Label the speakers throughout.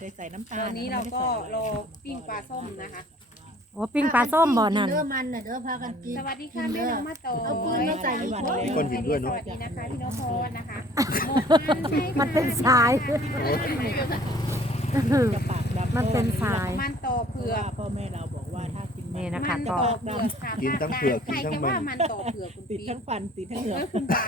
Speaker 1: ได้ใส่น้ำตาล
Speaker 2: ตอนนี้เราก็รอปิ้งปลาส้มนะคะ
Speaker 3: โอ้ปิ้งปลาส้มบ่นั่น
Speaker 4: เด้อมันน่ะเด้อพากันกิน
Speaker 2: สวัสดีค่ะแม่น้องมาโต
Speaker 4: เอาปืนมาใส่อีกคน
Speaker 5: มีก้อนหินด้วยเนอะ
Speaker 2: สวัสดีนะคะพี่นพพรนะคะ
Speaker 3: มันเป็นสาย
Speaker 1: จะปากดำ
Speaker 3: มันเป็นสาย
Speaker 2: มันโตเผื
Speaker 1: เพื่อ
Speaker 2: อก
Speaker 1: พ่อแม่เราบอกว่าถ้ากิน
Speaker 3: นี่นะคะ
Speaker 2: มัน
Speaker 3: ก็
Speaker 2: โตเผือกค่ะ
Speaker 5: กินทั้งเผือกกินทั้งมัน
Speaker 2: ใครจะว่ามันโตเผือกคุณ
Speaker 1: ติด
Speaker 2: ปี๊
Speaker 1: ทั้งฟันติดทั้งเหงือก
Speaker 2: คุณตาย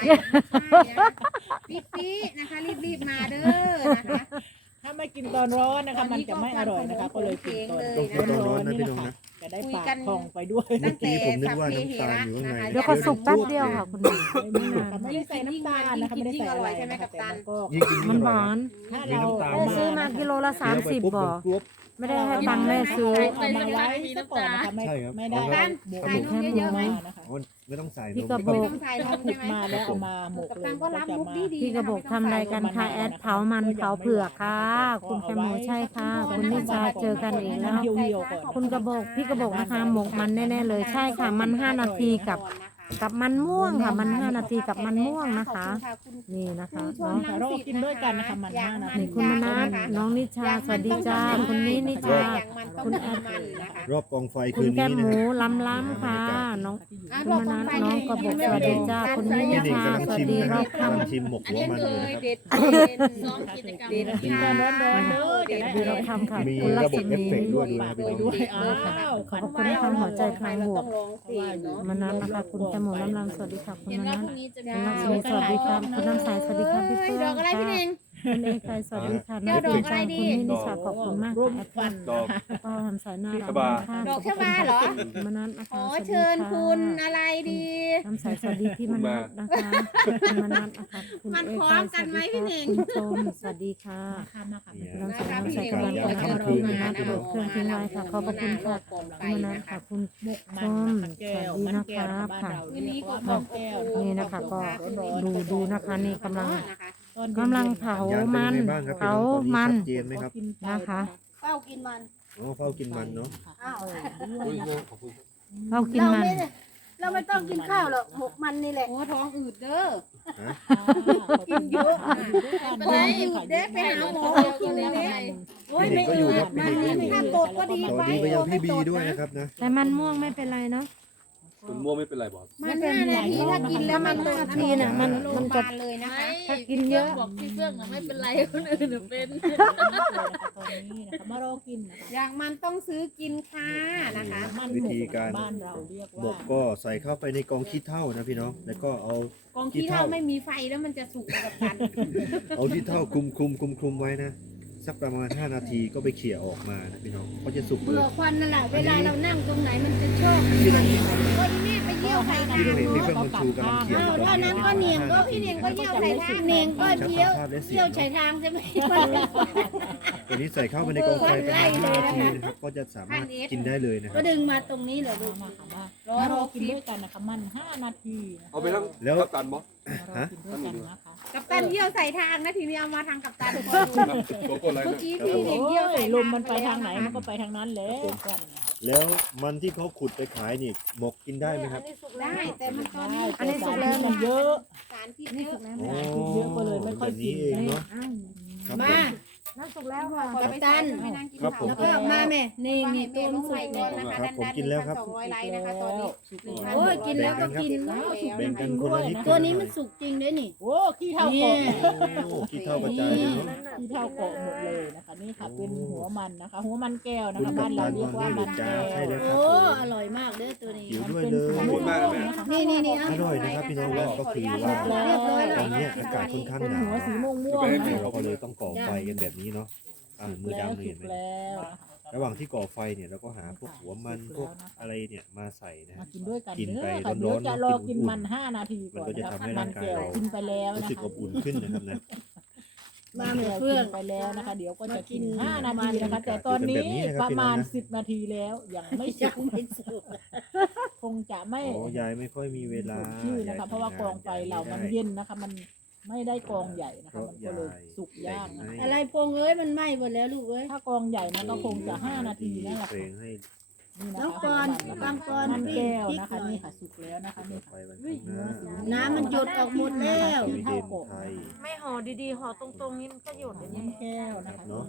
Speaker 2: ปี๊นะคะรีบมาเด้อนะคะ
Speaker 1: ถ้าไม่กินตอนร้อนนะคะมันจะไม่อร่อยนะคะก็เลยกินตอนร้อนนี่แหละค่ะจะได้ปากพองไปด้วย
Speaker 5: เมื่อกี้ผมนึกว่าน้ำตาลอยู่ข้างใน
Speaker 3: เดี๋ยวก็สุกแป๊บเดียวค่ะคุณแม่ไม่นาน
Speaker 1: ไม่ได้ใส่น้ำตาลนะคะไม่ได้ใส่อะไรนะคะแต่มันก็
Speaker 5: ยิ่งกิน
Speaker 3: มันหวาน
Speaker 1: ถ้าเรา
Speaker 3: ได้ซื้อมากิโลละ30บ่ ไม่ได้ให้ตังค์แม่ซื้อ
Speaker 1: เอามาไว้ซะก่อนนะคะไม่ได้บวก
Speaker 2: ใส่นมเยอะๆไหม
Speaker 1: นะคะ
Speaker 5: ไม่ต้องใส่
Speaker 3: พี่
Speaker 5: นม
Speaker 3: กระ
Speaker 2: ไม่
Speaker 3: บอก
Speaker 2: ต้องใส่น
Speaker 1: ถ้าม ผุ
Speaker 2: ใช่
Speaker 1: ด
Speaker 2: ไหม
Speaker 1: มาแล้วเอามาหมก
Speaker 2: กับ
Speaker 1: เล
Speaker 2: ตั
Speaker 1: ย
Speaker 2: งก็รับมุกดีๆ
Speaker 3: พี่กระบอกทำอะไรกันคะแอดเผามันเผาเผือกค่ะ คุณแคมหมูใช่ค่ะ คุณนิชาเจอกันอีกแล้ว
Speaker 1: เหี่ยวๆก่อน
Speaker 3: คุณกระบอกพี่กระบอกนะคะหมกมันแน่ๆเลยใช่ค่ะมัน5 นาทีกับมันม่วงค่ะมัน5 นาทีกับมันม่วงนะคะ นี่นะคะเนาะ
Speaker 1: ค่ะเรากินด้วยกันนะคะมัน5 นาที
Speaker 3: นี่คุณมนัสน้องนิชาสวัสดีจ้าคุณนี้นิชา คุณแอด
Speaker 5: รอบกองไฟ
Speaker 3: คุ
Speaker 5: คื
Speaker 3: ณ
Speaker 5: น
Speaker 3: แก้
Speaker 5: นี้
Speaker 3: มห
Speaker 5: นะ
Speaker 3: มู
Speaker 5: ฮะ
Speaker 3: ล้ำๆค่ะน้องคุณมนัสน้องกระบอกสวัสดีจ้าคุณนี้นิ
Speaker 5: พี่เด็ก
Speaker 3: ชาก
Speaker 5: ำลัง
Speaker 3: สวั
Speaker 5: ชิ
Speaker 3: ส
Speaker 5: ม
Speaker 3: ดี
Speaker 5: นะ
Speaker 3: ร
Speaker 5: ค
Speaker 3: อ
Speaker 5: รับบ
Speaker 3: ค่
Speaker 5: กำลังชิมหมกหัวมันอยู่นะครับ
Speaker 2: เด็ด
Speaker 1: ซ้อมกิจกรรมกินตอนร้อนๆเด้อจะได้
Speaker 3: ำดีเราทำค่ะ
Speaker 5: มี
Speaker 3: คุณลั
Speaker 5: ระ
Speaker 3: ก
Speaker 5: บบ
Speaker 3: ษ
Speaker 5: เอฟ
Speaker 3: มี
Speaker 5: เฟกต์ด้วยดูนะครับพี่น้อง
Speaker 1: ด้วยอ้าว
Speaker 3: ขอบคุณนะคะหัวใจพลังบวก
Speaker 2: ต้องร้องเพลงเนาะ
Speaker 3: มนัสนะคะคุณแก้มหมูล้ำๆสวัสดีค่ะคุณ
Speaker 4: เห็น
Speaker 3: ม
Speaker 4: ว่า
Speaker 3: นัส
Speaker 4: พรุ่งนี้จะมี
Speaker 3: คุณลักษมีสวัสดีค่ะคุณน้ำใสสวัสดีค่ะพี่เปิ้ล
Speaker 2: ดอกอะไรพี่เน่ง
Speaker 3: คุณเอกสวัสดีค่ะน้อง
Speaker 2: ดอกอะไรดี
Speaker 3: คุณนิชาขอบคุณมาก
Speaker 1: ร่วม
Speaker 3: ค่ะ
Speaker 1: ฟัน
Speaker 6: ดอก
Speaker 3: ก็ทำสายหน้าเราค่ะ
Speaker 2: ดอกชบาเหรอ
Speaker 3: มนัสนะคะ
Speaker 2: อ๋อ
Speaker 3: สวัสดี
Speaker 2: เชิญ
Speaker 3: ค่ะ
Speaker 2: คุณอะไรดี
Speaker 3: น้ำใสสวัสดีพี่มนัสนะคะคุณมนัสนะคะคุณ
Speaker 2: มัน
Speaker 3: เอ
Speaker 2: พร้
Speaker 3: ก
Speaker 2: อมกันไหมพี่เน่ง
Speaker 3: คุณชมสวัสดีค่ะ
Speaker 1: ค่ะมาค่ะ
Speaker 5: เนี่ย
Speaker 3: น้ำใส
Speaker 2: นะคะ
Speaker 3: น้ำ
Speaker 2: พี่
Speaker 3: ใส
Speaker 2: เน่ง
Speaker 3: กำลัง
Speaker 2: ขอ
Speaker 3: จะ
Speaker 2: เชิญ
Speaker 3: ทำ
Speaker 2: เรา
Speaker 3: คืน
Speaker 2: มา
Speaker 3: นะเครื่องทิ้งไว้ค่ะขอบพระคุณค่ะ
Speaker 2: กองไฟ
Speaker 3: คุณมนั
Speaker 2: นะ
Speaker 3: ส
Speaker 2: คะ
Speaker 3: ค่ะคุณ
Speaker 1: หมกมันนะคะแก้วมันแก้วบ้านเราเรียกว่ามันแก้ว
Speaker 3: นี่นะคะก็ดูนะคะนี่กำลัง
Speaker 2: นะคะ
Speaker 3: กำลังเผา
Speaker 5: สัญญาณ
Speaker 3: มัน
Speaker 5: เป็นไงบ้างครับ
Speaker 3: เผา
Speaker 5: พี่น้องตอนนี้
Speaker 3: มัน
Speaker 5: ชัดเจนไหมครับ
Speaker 3: นะคะ
Speaker 4: เฝ้ากินมัน
Speaker 5: อ๋อเฝ้ากินมันเนาะ
Speaker 4: อ้าว
Speaker 6: ขอบคุณ
Speaker 3: เรากิน
Speaker 4: เรา
Speaker 3: มัน
Speaker 4: ไม่ต้องกินข้าวหรอกหมกมันนี่แหละ
Speaker 2: โอ้ท้องอืดเด้อ
Speaker 1: กินเยอะ
Speaker 2: ท้องอืดเด้อไปหาหมอกินเด้อ
Speaker 4: โอ้ย
Speaker 5: พี่เด็
Speaker 4: ไม่
Speaker 5: กก็อยู่ครับ
Speaker 4: มั
Speaker 5: พี่
Speaker 4: น
Speaker 5: เด็กก็อยู่
Speaker 2: ถ้าตดก็ดี
Speaker 5: ส
Speaker 2: ไป
Speaker 5: วัสดีไปยังพี่บีด้วยนะครับนะ
Speaker 3: แต่มันม่วงไม่เป็นไรเนาะ
Speaker 6: คุณม่วงไม่เป็นไรบอส
Speaker 2: มัน5 นาทีถ้ากินแล้วมัน
Speaker 3: 5 นาทีน่ะมันจะ
Speaker 2: เลยนะคะ
Speaker 3: ถ้ากินเยอะ
Speaker 4: บอกพี่เฟื่องไม่เป็นไรคนอื่นเป็น
Speaker 1: ตอนนี้นะคะมารอกินนะคะ
Speaker 2: อย่างมันต้องซื้อกินค่ะนะคะ
Speaker 1: มัน
Speaker 5: วิ
Speaker 1: หม
Speaker 5: ธี
Speaker 1: ก
Speaker 5: การ
Speaker 1: บ้านเราเรียก
Speaker 5: บ
Speaker 1: ว่า
Speaker 5: กก็ใส่เข้าไปในกองขี้เถ้านะพี่น้องแล้วก็เอา
Speaker 2: กองขี้เถ้าไม่มีไฟแล้วมันจะสุกกับกัน
Speaker 5: เอาที่เถ้าคลุมไว้นะสักประมาณ5 นาทีก็ไปเขี่ยออกมานะพี่น้องก็จะสุกเล
Speaker 4: เบื่
Speaker 5: ย
Speaker 4: อควันนั่นแหละเวลาเรานั่งตรงไหนมันจะชอบ
Speaker 5: พี่น้อง
Speaker 2: โอ้ยแม่ไปเยี่ยวใส่ทาง
Speaker 5: พี่เพื่อนบุญชูกำลังเขี่ย
Speaker 4: อ้าวถ้านั้นก็เนียงก็พี่เนียงก็เยี่ยวใส่ทางเนียงก็เยี่ยวเยี่ยวใส่ทางใช่ไหม
Speaker 5: ตัวนี้ใส่เข้าไปในกองไฟประมาณ5 นาทีนะครับก็จะสามารถกินได้เลยนะค
Speaker 4: ก็
Speaker 5: รับ
Speaker 4: ดึงมาตรงนี้เหรอลูก
Speaker 1: มาค่ะมารอกินด้วยกันนะคะมัน5 นาที
Speaker 6: เอาไปทั้ง
Speaker 5: แล้ว
Speaker 6: กัปตันบอส
Speaker 1: รอกินด้วยกันนะคะ
Speaker 2: กับตันเยี่ยวใส่ทางนะทีนี้เอามาทางกับตัน
Speaker 6: ตัวกดอะไร
Speaker 2: เมื่อ
Speaker 6: นะ
Speaker 2: กี้พี่เด็กเยี่ยวใส่
Speaker 1: ลมมันไปทางไหนมันก็ไปทางนั้นแหละกัน
Speaker 5: แล้วมันที่เขาขุดไปขายนี่หมกกินได้ไหมครับ
Speaker 2: ได้แต่มันตอนนี้
Speaker 1: อันนี้สุกแล้วมันเยอะ
Speaker 2: สารพิษเยอะ
Speaker 5: โอ้
Speaker 1: เยอะก็เลยไม่ค่อยกิน
Speaker 5: แบบนี้เองเนาะครับผม
Speaker 4: มา
Speaker 3: น้ำสุกแล้วค่ะ
Speaker 4: กัปตัน
Speaker 2: ไม่นั่งกิน
Speaker 5: ครับผม
Speaker 4: แล้วก็มาแม่นี่นี่
Speaker 2: ตั
Speaker 4: ตัว ว
Speaker 2: มั
Speaker 4: มัน น
Speaker 2: สุ
Speaker 4: สุ
Speaker 2: ก
Speaker 4: ก
Speaker 2: แล้
Speaker 4: แล้ว ว
Speaker 2: นะคะ
Speaker 5: ครับผมกินแล้วครับ
Speaker 2: 200 ไลค์นะคะตอนนี้
Speaker 4: โอ้ยกินแล้วก็กิน
Speaker 5: แบ่งกันคนละนิด
Speaker 4: ตัวนี้มันสุกจริงด้วยนี่
Speaker 1: โอ้ขี้เท่า
Speaker 4: นี่
Speaker 1: เกาะ
Speaker 5: โอ้ขี้เท่ากระจายเลยเนาะ
Speaker 1: ขี้เท่าเกาะหมดเลยนะคะนี่ค่ะเป็นหัวมันนะคะ หัวมันแก้วนะ
Speaker 5: คุณ
Speaker 1: คะ
Speaker 5: กั
Speaker 1: บ้า
Speaker 5: ป
Speaker 1: นเรา
Speaker 5: ตัน
Speaker 1: เรียก
Speaker 5: วั
Speaker 1: ว่าน มัน
Speaker 5: นี้จ้า
Speaker 1: แก้ว
Speaker 5: ใช่แล้วครับ
Speaker 4: โอ้
Speaker 5: ผม
Speaker 4: อร่อยมากเด้อตัวนี้
Speaker 5: หิวด้วยเลย
Speaker 6: ขอบคุณมากแม่
Speaker 4: นี่นี่นี่
Speaker 5: อร่อยนะครับพี่น้องว่าก็คือว่า
Speaker 4: เรียบร้อย
Speaker 5: ต
Speaker 4: แล้
Speaker 5: อ
Speaker 4: วน
Speaker 5: นี้อากาศค่อนข้าง
Speaker 1: เป็น
Speaker 5: หนา
Speaker 1: หัว
Speaker 5: ว
Speaker 1: สีม่วงม่วง
Speaker 5: เราก็เลยต้องก่อไฟกันแบบนี้เนาะมือ
Speaker 1: แล้ว
Speaker 5: ดำเลย
Speaker 1: สุ
Speaker 5: เห็น
Speaker 1: ก
Speaker 5: ไหม
Speaker 1: แล้วนะคะ
Speaker 5: ระหว่างที่ก่อไฟเนี่ยเราก็หาพวกหัวมันพวกอะไรเนี่ยมาใส่นะ
Speaker 1: มากินด้วยกัน
Speaker 5: กิน
Speaker 1: เด้
Speaker 5: ไป
Speaker 1: อค่ะ
Speaker 5: ร้
Speaker 1: เดี๋ย
Speaker 5: อ
Speaker 1: วน
Speaker 5: ๆ
Speaker 1: จะรอ
Speaker 5: กิ
Speaker 1: กิ
Speaker 5: น
Speaker 1: น
Speaker 5: อุ่น
Speaker 1: มัน5 นาทีก่อน
Speaker 5: มันก็จะ
Speaker 1: นะคะ
Speaker 5: ทำให้
Speaker 1: มั
Speaker 5: ร่าน งกาย
Speaker 1: แก้ว
Speaker 5: เรา
Speaker 1: กินไปแล้ว
Speaker 5: รู้
Speaker 1: นะ
Speaker 5: สึก
Speaker 1: คะ
Speaker 5: อบอุ่นขึ้นนะครับนะ
Speaker 4: มาแม่
Speaker 1: แก้ว
Speaker 4: เฟื่
Speaker 1: กิ
Speaker 4: อง
Speaker 1: นไปแล้วนะคะ เดี๋ยวก็จะกิน
Speaker 4: มากิน
Speaker 1: 5 นาทีนะคะ แต่ตอนนี้ประมาณ10 นาทีแล้วยังไม่สุ
Speaker 4: ยั
Speaker 1: ก
Speaker 4: งไม่สุก
Speaker 1: คงจะไม่
Speaker 5: โอ้ยายไม่ค่อยมีเวลา
Speaker 1: ชื่อนะคะ เพราะว่ากองไฟเรามันเย็นนะคะ มันไม่ได้กองใหญ่นะคะ มันก็เลยสุกยากนะ
Speaker 4: อะไรพงเอ้ยมันไหม้หมดแล้วลูกเอ้ย
Speaker 1: ถ้ากองใหญ่มันก็คงจะ5 นาทีนั่นแหละ
Speaker 5: เพล
Speaker 1: ค่ะ
Speaker 5: งให้
Speaker 1: นี่นะ
Speaker 4: น้อง
Speaker 1: คะ
Speaker 4: กรณ์บางกรณ์
Speaker 1: มัน
Speaker 4: ปิ้ง
Speaker 1: แก้ว
Speaker 4: พริก
Speaker 1: นะคะ
Speaker 4: หน่อย
Speaker 1: นี่ค่ะสุกแล้วนะคะนี่
Speaker 5: ไฟ
Speaker 1: ค่ะ
Speaker 5: วันข้างหน้า
Speaker 4: น้ำมันหยดออกหมดแล้ว
Speaker 5: สวีเดนไทย
Speaker 3: ไม่ห่อดีๆห่อตรงๆนี่มันก็หยดอย่างนี้
Speaker 1: น้ำแก้วนะคะ
Speaker 5: เนาะ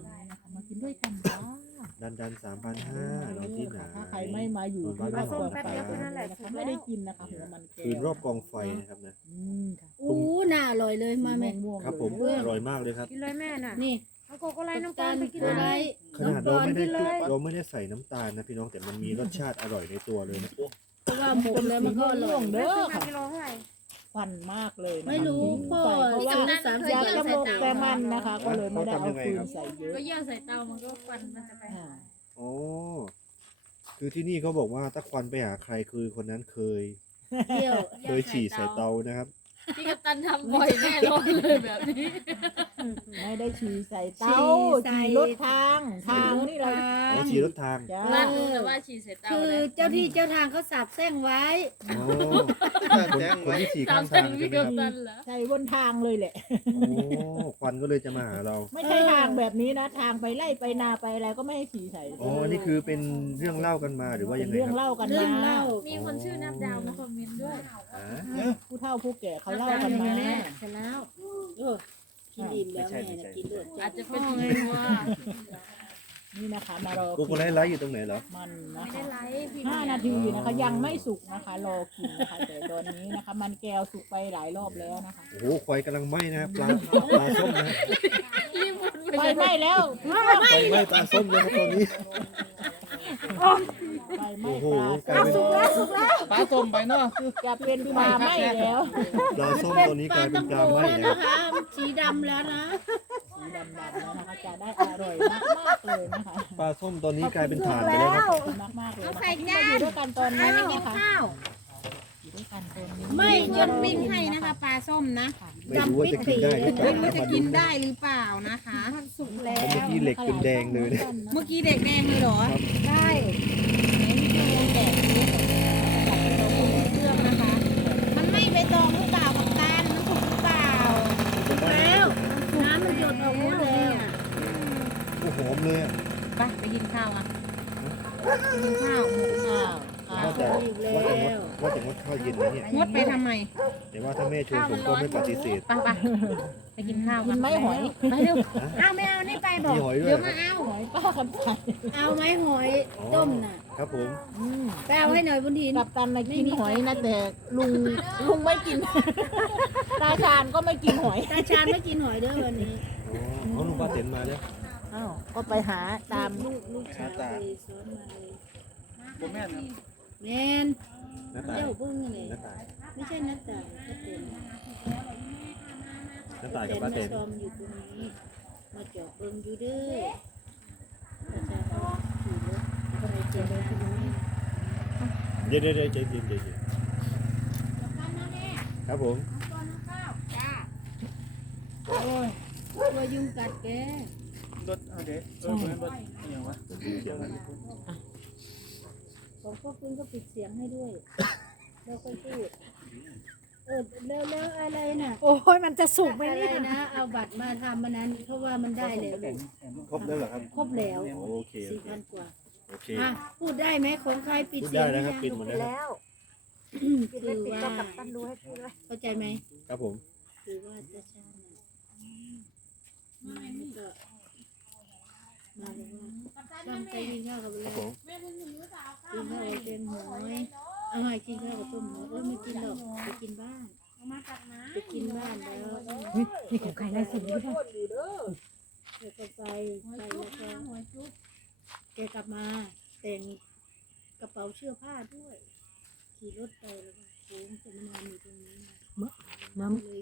Speaker 1: มากินด้วยกันจ้า
Speaker 5: ดัน 3,500เราที่ไหน
Speaker 1: ถ้าใครไม่มาอยู่ที่รอบกองไฟนะคะไม่ได้กินนะคะหัวมันแก้ว
Speaker 5: คืนรอบกองไฟนะครับนะ
Speaker 1: ค่ะ
Speaker 4: อู้น่าอร่อยเลยมาแม่
Speaker 1: ม่วงๆ
Speaker 5: ครับผม
Speaker 1: เลย
Speaker 5: อร่อยมากเลยครับ
Speaker 3: กินเลยแม่น่ะ
Speaker 4: นี่
Speaker 3: เอาโกโก้ไลท์น้ำตา
Speaker 4: ตา
Speaker 3: ล
Speaker 4: ล
Speaker 3: ไปกิน
Speaker 4: ตัว
Speaker 3: เล
Speaker 4: ไร
Speaker 3: ย
Speaker 5: ขนาดเราไม่ได้
Speaker 4: น้ำตาลกินเลย
Speaker 5: เราไม่ได้ใส่น้ำตาลนะพี่น้องแต่มันมีรสชาติอร่อยในตัวเลยนะ
Speaker 4: เพราะว่าหมกแล้วมันก็อร่อย
Speaker 1: เด้อ
Speaker 3: ซื้อมา
Speaker 1: ค่ะ
Speaker 3: กิโลเท่าไหร่
Speaker 1: ควันมากเลยนะคะ
Speaker 4: ไม่รู้พ่อ
Speaker 1: ใส่เพราะว่า
Speaker 4: ซื้อ30
Speaker 1: อยากจะหมก
Speaker 4: ใส่
Speaker 1: แต่
Speaker 4: เตา
Speaker 1: มันนะคะ ก็เลยไม่ได้เอาฟืนใส่เยอะ
Speaker 2: ก็เยี่ยวใส่เตามันก็ควันมันจะไป
Speaker 1: อ่า
Speaker 5: อ๋อคือที่นี่เขาบอกว่าถ้าควันไปหาใครคือคนนั้นเคย
Speaker 4: เที่ยว
Speaker 5: ฉี่ใส่เตานะครับ
Speaker 2: พี่กัปตันทำบ่อยแน่นอนเลยแบบนี้
Speaker 1: ไม่ได้ฉี่ใส่เตาฉี่รถทางนี่แหละ
Speaker 5: เราฉี่รถทาง
Speaker 1: จ้า
Speaker 2: นั่นแต่ว่าฉีดใส่เตา
Speaker 4: คือ
Speaker 2: เลย
Speaker 4: เจ้าที่เจ้าทางเขาสาบแช่งไว้
Speaker 5: อ๋อคนที่ฉี่
Speaker 2: ตา
Speaker 5: ข้าม ง
Speaker 2: เส้
Speaker 5: ทาน งใช่
Speaker 2: พี่
Speaker 5: ไหมครับ
Speaker 2: กัปตันเหรอ
Speaker 1: ใส่บนทางเลยแหละ
Speaker 5: โอ้ควันก็เลยจะมาหาเรา
Speaker 1: ไม่ใช่ทางแบบนี้นะ ทางไปไล่ไปนาไปอะไรก็ไม่ให้ฉี่ใส่
Speaker 5: อ๋อนี่คือเป็นเรื่องเล่ากันมาหรือว่า
Speaker 1: เป็
Speaker 5: ยั
Speaker 1: น
Speaker 5: งไง
Speaker 1: เรื่อง
Speaker 5: ครับ
Speaker 1: เล่ากัน
Speaker 4: เรื่
Speaker 1: มา
Speaker 4: องเล่า
Speaker 2: มีคนชื่อนับดาวมาคอมเมนต์ด้วย
Speaker 5: อ่า
Speaker 1: ผู้เฒ่าผู้แก่เขาเล่ากันมา
Speaker 4: แม่เสร็จแล้วกินอิ่มแล้วแม่น่ะกินด้วย
Speaker 2: อาจจะเป็นว่า
Speaker 1: นี่นะคะ มารอ
Speaker 5: โกโกไลท์ไลท์อยู่ตรงไหนเหรอ
Speaker 1: มันนะ
Speaker 2: ไม่ได้
Speaker 1: คะ
Speaker 2: ไลฟ์พี่
Speaker 1: 5 นาทีนะคะยังไม่สุกนะคะ รอกินนะคะ แต่ตอนนี้นะคะ มันแก้วสุกไปหลายรอบแล้วนะคะ
Speaker 5: โอ้โหควายกำลังไหม้นะครับปลาส้มนะ
Speaker 2: รีบพูดไป
Speaker 1: ไฟ
Speaker 2: เลย
Speaker 1: ไหม้แล้ว
Speaker 5: ไฟไหม้ปลาส้มนะครับตอนนี้
Speaker 1: ไฟไหม้
Speaker 5: โอ้โห
Speaker 1: ปลาก
Speaker 5: ลายเป็น
Speaker 7: ปลาส้มไปเนาะ
Speaker 1: จะเป็นปลาไหม้แล้ว
Speaker 5: ปลาส้มตัวนี้กลายเป็นปลาไหม้
Speaker 4: แล้ว
Speaker 5: นะ
Speaker 4: นะคะสีดำแล้วนะ
Speaker 1: สีดำๆแล้วนะคะจะได้อร่อยมากๆเลยนะคะ
Speaker 5: ปลาส้มตัวนี้กลายเป็นถ่านไปแล้วครับ
Speaker 1: ขอบคุณมากๆเลยนะคะที่มาอยู่ด้วยกันตอนนี้นะคะอยู่ด้วยกันตอนนี้
Speaker 4: ไม่จน
Speaker 2: ปิ้งให้นะคะปลาส้มนะ
Speaker 5: ไม่รู้ว่าจะกินได้หรือเปล่า
Speaker 2: ไม่รู้จะกินได้หรือเปล่านะคะ
Speaker 4: สุกแล้
Speaker 5: เพราะเมื่อกี้เหล็กเป็นแดงเลยเนี่ย
Speaker 2: เมื่อกี้เด็กแดงเลยเหรอ
Speaker 4: ได้
Speaker 2: เครื่องนะคะ มันไม่ใบตองหรือเปล่ากับการมันสุกหรือเปล่า
Speaker 4: สุกแล้วน้ำมันหยดออกหมดแล้ว
Speaker 5: โอ้โหหอมเลยอะ
Speaker 2: ไปกินข้าวอ่ะไปกินข้าวหมูข้าว
Speaker 5: ว่าแต่งดข้าวเย็นนะเนี่ย
Speaker 2: งดไปทำไม
Speaker 5: แต่ว่าถ้าแม่ชวนผมก็ไม่ปฏิเสธ
Speaker 2: ไปกินข้าว
Speaker 1: กินไหมหอย
Speaker 2: ไปเร็วเอาไม่เอานี่ไปบอก
Speaker 5: มีหอยด้วย
Speaker 2: เดี๋ยวมาเอา
Speaker 1: หอยป้ากันไป
Speaker 4: เอาไหมหอยต้มน่ะ
Speaker 5: ครับผม
Speaker 4: ไปเอาให้หน่อยบนถิน
Speaker 1: กับตันนะกินหอยนะแต่ลุงไม่กิน ตาชาญก็ไม่กินหอย
Speaker 4: ตาชาญไม่กินหอยเด้อวันนี้
Speaker 5: อ๋อเอาลุงป้าเต็นมาแล้ว
Speaker 1: อ้าวก็ไปหาตาม
Speaker 4: ลูกชายเลยซ้อนมาเลย
Speaker 7: ผมแม่นะ
Speaker 4: แมน
Speaker 5: หน้าตาย
Speaker 4: เจ้าเบิ้งเลย
Speaker 5: หน้าตาย
Speaker 4: ไม่ใช่หน้าต่างก็เต็ม
Speaker 5: หน้าตายกับป้าเต็น
Speaker 4: มาซ้อมอยู่ตรงนี้ มาเจาะเบิ้งอยู่เด้อตาชาญขี่รถไปเจอเลยที่นี่
Speaker 5: เดี๋ยวใจเย็นครับผม
Speaker 4: ตัวยุงกัดแก
Speaker 7: รถเอาเด็กเหมือนรถอย่างวะ
Speaker 5: เดี๋ยวนะ
Speaker 4: ของพ่อคุณก็ปิดเสียงให้ด้วยแล้วก็พูดแล้วอะไรน่ะ
Speaker 3: โอ้ยมันจะสุกไหม
Speaker 4: อะไร
Speaker 3: เนี่ย
Speaker 4: นะ เอาบัตรมาทำมันนั้น เพราะว่ามันได้แล้วลูก
Speaker 5: ครบแล้วเหรอครับ
Speaker 4: ครบแล้ว
Speaker 5: โอเค
Speaker 4: 4,000 กว่า
Speaker 5: โอเค
Speaker 4: อ่ะพูดได้ไหมของใครปิด
Speaker 5: พูด
Speaker 4: เสีย
Speaker 5: ได้
Speaker 4: ง
Speaker 5: แล้วครับปิดหมดแล้ว
Speaker 4: คือว่าเข้าใจไหม
Speaker 5: ครับผม
Speaker 4: คือว่าจะชาติน่ะก็มาเลยว่าต้องไปกินข้าวกับ
Speaker 5: ค
Speaker 4: เรา
Speaker 5: รับผม
Speaker 4: กินข้าวกับแกงหอยเอาหอยกินข้าวกับต้มหอยไม่กินหรอกไปกินบ้านไปกินบ้านแล้ว
Speaker 3: นี่ของใครไล่สิไม่ได้
Speaker 4: แล้วก็ไปแล้วก็แกกลับมาแต่งกระเป๋าเสื้อผ้าด้วยขี่รถไปแล้วก็โค้งจะมานอนอยู่ตรงนี้เลย